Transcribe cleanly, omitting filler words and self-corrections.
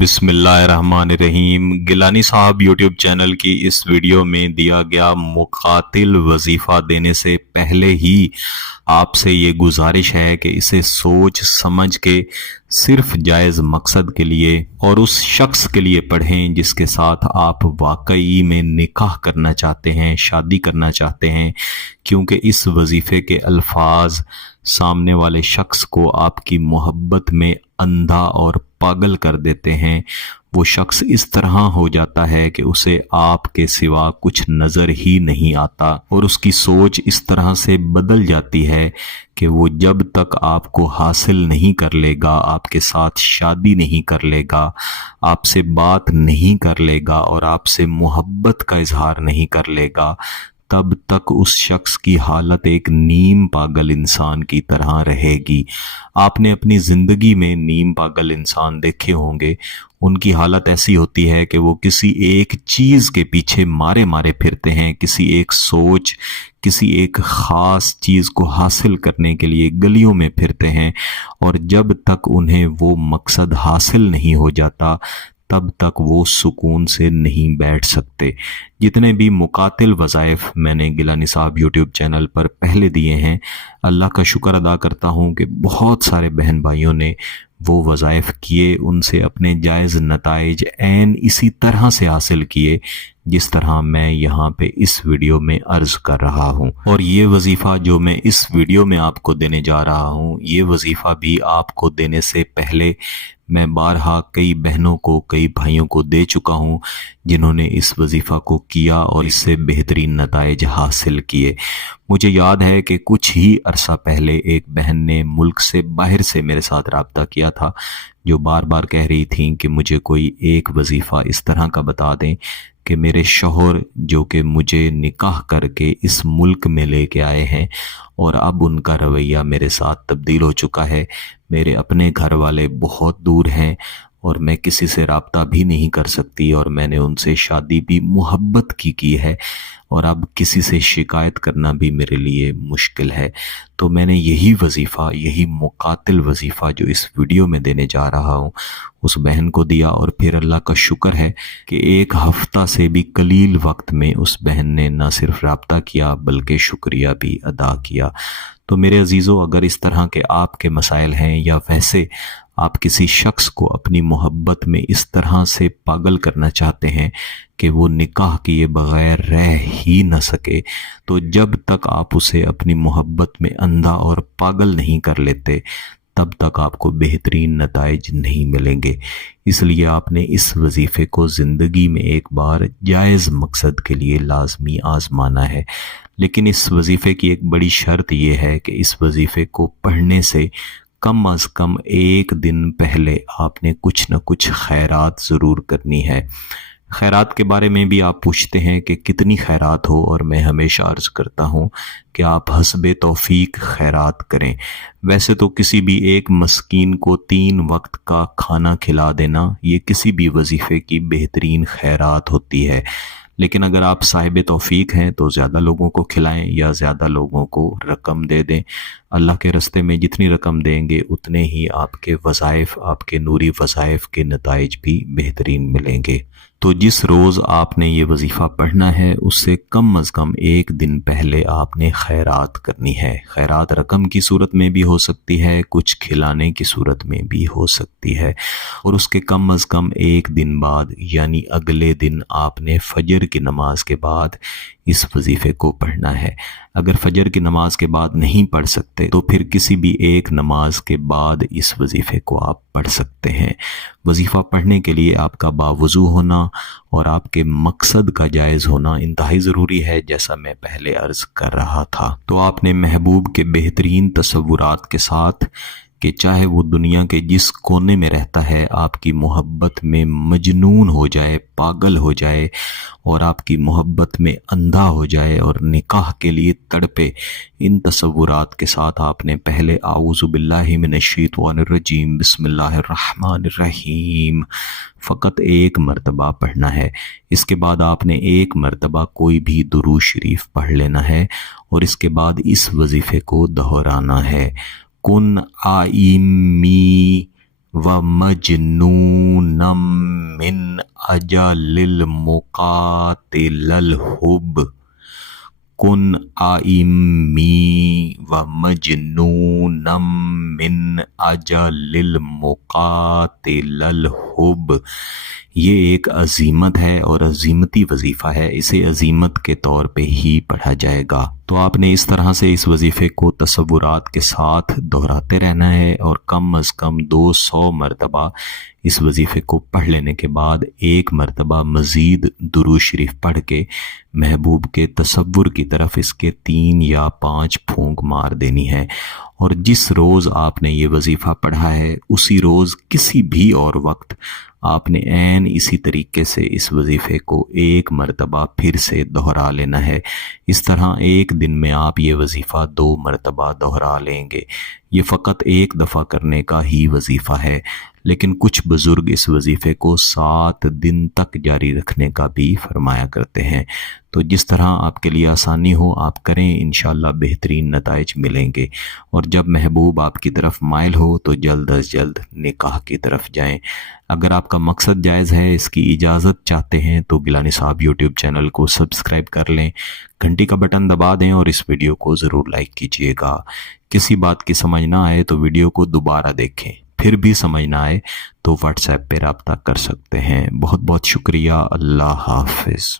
बिस्मिल्लाहिर्रहमानिर्रहीम। गिलानी साहब YouTube channel की इस वीडियो में दिया गया मुकातिल वजीफ़ा देने से पहले ही आपसे ये गुजारिश है कि इसे सोच समझ के सिर्फ जायज़ मकसद के लिए और उस शख्स के लिए पढ़ें जिसके साथ आप वाकई में निकाह करना चाहते हैं, शादी करना चाहते हैं, क्योंकि इस वजीफ़े के अल्फाज सामने वाले शख्स को आपकी मोहब्बत में अंधा और पागल कर देते हैं। वो शख्स इस तरह हो जाता है कि उसे आपके सिवा कुछ नज़र ही नहीं आता और उसकी सोच इस तरह से बदल जाती है कि वो जब तक आपको हासिल नहीं कर लेगा, आपके साथ शादी नहीं कर लेगा, आपसे बात नहीं कर लेगा और आपसे मोहब्बत का इजहार नहीं कर लेगा, तब तक उस शख्स की हालत एक नीम पागल इंसान की तरह रहेगी। आपने अपनी ज़िंदगी में नीम पागल इंसान देखे होंगे। उनकी हालत ऐसी होती है कि वो किसी एक चीज़ के पीछे मारे मारे फिरते हैं, किसी एक सोच, किसी एक ख़ास चीज़ को हासिल करने के लिए गलियों में फिरते हैं और जब तक उन्हें वो मकसद हासिल नहीं हो जाता तब तक वो सुकून से नहीं बैठ सकते। जितने भी मुकातिल वज़ाइफ मैंने गिलानी साहब यूट्यूब चैनल पर पहले दिए हैं, अल्लाह का शुक्र अदा करता हूँ कि बहुत सारे बहन भाइयों ने वो वज़ाइफ किए, उनसे अपने जायज़ नताइज ऐन इसी तरह से हासिल किए जिस तरह मैं यहाँ पे इस वीडियो में अर्ज़ कर रहा हूँ। और ये वजीफ़ा जो मैं इस वीडियो में आपको देने जा रहा हूँ, ये वजीफ़ा भी आपको देने से पहले मैं बारहा कई बहनों को, कई भाइयों को दे चुका हूँ जिन्होंने इस वजीफ़ा को किया और इससे बेहतरीन नताइज हासिल किए। मुझे याद है कि कुछ ही अरसा पहले एक बहन ने मुल्क से बाहर से मेरे साथ रब्ता किया था, जो बार बार कह रही थी कि मुझे कोई एक वजीफ़ा इस तरह का बता दें कि मेरे शौहर जो कि मुझे निकाह करके इस मुल्क में लेके आए हैं और अब उनका रवैया मेरे साथ तब्दील हो चुका है। मेरे अपने घर वाले बहुत दूर हैं और मैं किसी से रब्ता भी नहीं कर सकती और मैंने उनसे शादी भी मोहब्बत की है और अब किसी से शिकायत करना भी मेरे लिए मुश्किल है। तो मैंने यही वजीफ़ा, यही मुकातिल वजीफ़ा जो इस वीडियो में देने जा रहा हूँ, उस बहन को दिया और फिर अल्लाह का शुक्र है कि एक हफ्ता से भी कलील वक्त में उस बहन ने न सिर्फ रब्ता किया बल्कि शुक्रिया भी अदा किया। तो मेरे अजीज़ों, अगर इस तरह के आपके मसाइल हैं या वैसे आप किसी शख्स को अपनी मोहब्बत में इस तरह से पागल करना चाहते हैं कि वो निकाह किए बग़ैर रह ही न सके, तो जब तक आप उसे अपनी मोहब्बत में अंधा और पागल नहीं कर लेते तब तक आपको बेहतरीन नताइज नहीं मिलेंगे। इसलिए आपने इस वजीफ़े को ज़िंदगी में एक बार जायज़ मकसद के लिए लाजमी आज़माना है। लेकिन इस वजीफ़े की एक बड़ी शर्त यह है कि इस वजीफ़े को पढ़ने से कम अज़ कम एक दिन पहले आपने कुछ न कुछ खैरात ज़रूर करनी है। खैरात के बारे में भी आप पूछते हैं कि कितनी खैरात हो, और मैं हमेशा अर्ज़ करता हूँ कि आप हस्बे तौफीक खैरात करें। वैसे तो किसी भी एक मस्कीन को 3 वक्त का खाना खिला देना ये किसी भी वजीफ़े की बेहतरीन खैरात होती है, लेकिन अगर आप साहिब तौफीक हैं तो ज़्यादा लोगों को खिलाएं या ज़्यादा लोगों को रकम दे दें। अल्लाह के रस्ते में जितनी रकम देंगे उतने ही आपके वज़ाइफ, आपके नूरी वज़ाइफ के नताइज भी बेहतरीन मिलेंगे। तो जिस रोज़ आपने ये वजीफ़ा पढ़ना है उससे कम अज़ कम एक दिन पहले आपने खैरात करनी है। खैरात रकम की सूरत में भी हो सकती है, कुछ खिलाने की सूरत में भी हो सकती है, और उसके कम अज़ कम एक दिन बाद यानी अगले दिन आपने फजर की नमाज के बाद इस वजीफ़े को पढ़ना है। अगर फजर की नमाज के बाद नहीं पढ़ सकते तो फिर किसी भी एक नमाज के बाद इस वजीफ़े को आप पढ़ सकते हैं। वजीफ़ा पढ़ने के लिए आपका बावुज़ू होना और आपके मकसद का जायज़ होना इंतहाई ज़रूरी है, जैसा मैं पहले अर्ज़ कर रहा था। तो आपने महबूब के बेहतरीन तसव्वुरात के साथ कि चाहे वो दुनिया के जिस कोने में रहता है आपकी मोहब्बत में मजनून हो जाए, पागल हो जाए और आपकी मोहब्बत में अंधा हो जाए और निकाह के लिए तड़पे, इन तसव्वुरात के साथ आपने पहले आऊज़ु बिल्लाहि मिनश्शैतानिर्रजीम बिस्मिल्लाहिर्रहमानिर्रहीम फ़कत एक मरतबा पढ़ना है। इसके बाद आपने एक मरतबा कोई भी दुरूद शरीफ पढ़ लेना है और इसके बाद इस वजीफ़े को दोहराना है। कुन आइमी व मजनूनम अजलिल मुकातिलल हुब कुन आइमी व मजनूनम मिन अजलिल मुकातिलल हुब। ये एक अजीमत है और अजीमती वजीफ़ा है, इसे अजीमत के तौर पे ही पढ़ा जाएगा। तो आपने इस तरह से इस वजीफ़े को तसव्वुरात के साथ दोहराते रहना है और कम अज़ कम 200 मरतबा इस वजीफ़े को पढ़ लेने के बाद एक मरतबा मज़ीद दुरूद शरीफ पढ़ के महबूब के तसव्वुर की तरफ इसके 3 या 5 फूंक मार देनी है। और जिस रोज़ आपने ये वजीफ़ा पढ़ा है उसी रोज़ किसी भी और वक्त आपने ऐन इसी तरीके से इस वजीफ़े को एक मरतबा फिर से दोहरा लेना है। इस तरह एक दिन में आप ये वजीफ़ा 2 मरतबा दोहरा लेंगे। ये फ़कत एक दफ़ा करने का ही वजीफ़ा है, लेकिन कुछ बुज़ुर्ग इस वजीफ़े को 7 दिन तक जारी रखने का भी फरमाया करते हैं। तो जिस तरह आपके लिए आसानी हो आप करें, इंशाअल्लाह बेहतरीन नताइज मिलेंगे। और जब महबूब आपकी तरफ माइल हो तो जल्द अज जल्द निकाह की तरफ जाएं। अगर आपका मकसद जायज़ है, इसकी इजाज़त चाहते हैं, तो गिलानी साहब यूट्यूब चैनल को सब्सक्राइब कर लें, घंटी का बटन दबा दें और इस वीडियो को ज़रूर लाइक कीजिएगा। किसी बात की समझ ना आए तो वीडियो को दोबारा देखें, फिर भी समझ ना आए तो व्हाट्सएप पे रब्ता कर सकते हैं। बहुत बहुत शुक्रिया। अल्लाह हाफिज़।